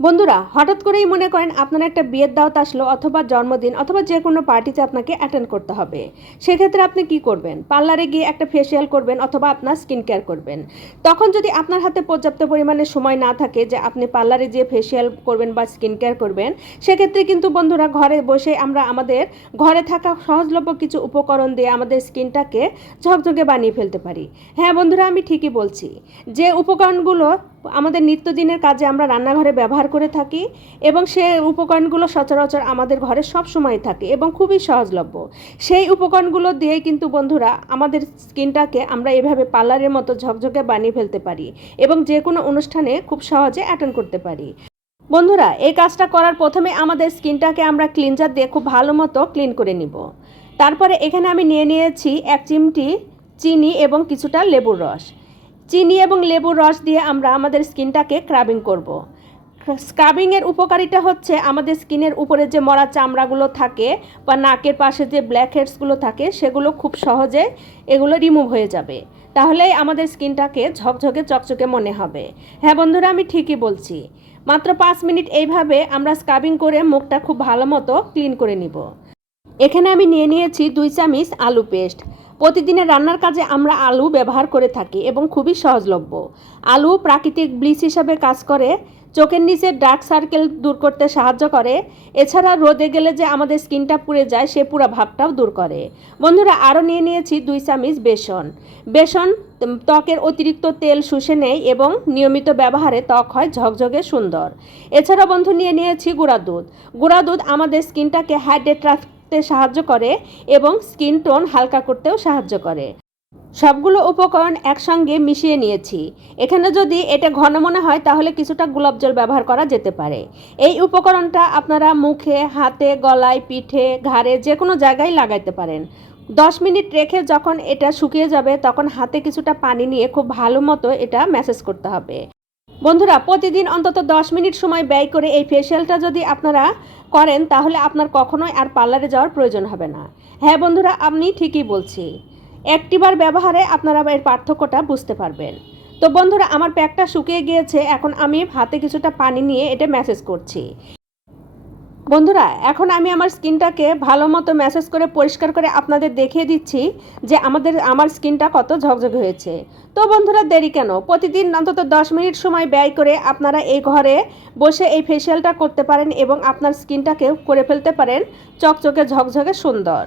বন্ধুরা হঠাৎ করেই মনে করেন আপনার একটা বিয়ের দাওয়াত আসলো অথবা জন্মদিন অথবা যে কোনো পার্টিতে আপনাকে অ্যাটেন্ড করতে হবে। সেক্ষেত্রে আপনি কি করবেন? পার্লারে গিয়ে একটা ফেসিয়াল করবেন অথবা আপনার স্কিন কেয়ার করবেন। তখন যদি আপনার হাতে পর্যাপ্ত পরিমাণে সময় না থাকে যে আপনি পার্লারে গিয়ে ফেসিয়াল করবেন বা স্কিন কেয়ার করবেন, সেক্ষেত্রে কিন্তু বন্ধুরা ঘরে বসে আমরা আমাদের ঘরে থাকা সহজলভ্য কিছু উপকরণ দিয়ে আমাদের স্কিনটাকে ঝকঝকে বানিয়ে ফেলতে পারি। হ্যাঁ বন্ধুরা, আমি ঠিকই বলছি। যে উপকরণগুলো আমাদের নিত্যদিনের কাজে আমরা রান্নাঘরে ব্যবহার করে থাকি এবং সেই উপকরণগুলো সচরাচর আমাদের ঘরে সব সময় থাকে এবং খুবই সহজলভ্য। সেই উপকরণগুলো দিয়েই কিন্তু বন্ধুরা আমাদের স্কিনটাকে আমরা এভাবে পার্লারের মতো ঝকঝকে বানিয়ে ফেলতে পারি এবং যে কোনো অনুষ্ঠানে খুব সহজে অ্যাটেন্ড করতে পারি। বন্ধুরা, এই কাজটা করার প্রথমে আমাদের স্কিনটাকে আমরা ক্লিনজার দিয়ে খুব ভালো মতো ক্লিন করে নিব। তারপরে এখানে আমি নিয়েছি 1 চিমটি চিনি এবং কিছুটা লেবুর রস। চিনি এবং লেবুর রস দিয়ে আমরা আমাদের স্কিনটাকে স্ক্রাবিং করব। স্ক্রাবিংয়ের উপকারিতা হচ্ছে আমাদের স্কিনের উপরে যে মরা চামড়াগুলো থাকে বা নাকের পাশে যে ব্ল্যাক হেডসগুলো থাকে সেগুলো খুব সহজে এগুলো রিমুভ হয়ে যাবে। তাহলেই আমাদের স্কিনটাকে ঝকঝকে চকচকে মনে হবে। হ্যাঁ বন্ধুরা, আমি ঠিকই বলছি। মাত্র 5 মিনিট এইভাবে আমরা স্ক্রাবিং করে মুখটা খুব ভালো মতো ক্লিন করে নিব। এখানে আমি নিয়েছি 2 চামচ আলু পেস্ট। প্রতিদিনের রান্নার কাজে আমরা আলু ব্যবহার করে থাকি এবং খুবই সহজলভ্য। আলু প্রাকৃতিক ব্লিচ হিসাবে কাজ করে, চোখের নিচে ডার্ক সার্কেল দূর করতে সাহায্য করে। এছাড়া রোদে গেলে যে আমাদের স্কিনটা পুড়ে যায় সে পুরো ভাবটাও দূর করে। বন্ধুরা, আরও নিয়েছি 2 চামচ বেসন। বেসন ত্বকের অতিরিক্ত তেল শুষে নেয় এবং নিয়মিত ব্যবহারে ত্বক হয় ঝকঝকে সুন্দর। এছাড়া বন্ধু নিয়েছি গুঁড়া দুধ। গুঁড়া দুধ আমাদের স্কিনটাকে হাইড্রেট রাখতে সাহায্য করে এবং স্কিন টোন হালকা করতেও সাহায্য করে। সবগুলো উপকরণ একসঙ্গে মিশিয়ে নিয়েছি। এখানে যদি এটা ঘন মনে হয় তাহলে কিছুটা গোলাপ জল ব্যবহার করা যেতে পারে। এই উপকরণটা আপনারা মুখে, হাতে, গলায়, পিঠে, ঘাড়ে যে কোনো জায়গায় লাগাইতে পারেন। 10 মিনিট রেখে যখন এটা শুকিয়ে যাবে তখন হাতে কিছুটা পানি নিয়ে খুব ভালো মতো এটা ম্যাসেজ করতে হবে। বন্ধুরা, প্রতিদিন অন্তত 10 মিনিট সময় ব্যয় করে এই ফেসিয়ালটা যদি আপনারা করেন তাহলে আপনার কখনোই আর পার্লারে যাওয়ার প্রয়োজন হবে না। হ্যাঁ বন্ধুরা, আমি ঠিকই বলছি। একটিবার ব্যবহারে আপনারা এর পার্থক্যটা বুঝতে পারবেন। তো বন্ধুরা, আমার প্যাকটা শুকিয়ে গিয়েছে। এখন আমি হাতে কিছুটা পানি নিয়ে এটা ম্যাসেজ করছি। বন্ধুরা, এখন আমি আমার স্কিনটাকে ভালো মতো ম্যাসেজ করে পরিষ্কার করে আপনাদের দেখিয়ে দিচ্ছি যে আমার স্কিনটা কত ঝকঝকে হয়েছে। তো বন্ধুরা, দেরি কেন? প্রতিদিন অন্তত 10 মিনিট সময় ব্যয় করে আপনারা এই ঘরে বসে এই ফেসিয়ালটা করতে পারেন এবং আপনার স্কিনটাকে করে ফেলতে পারেন চকচকে ঝকঝকে সুন্দর।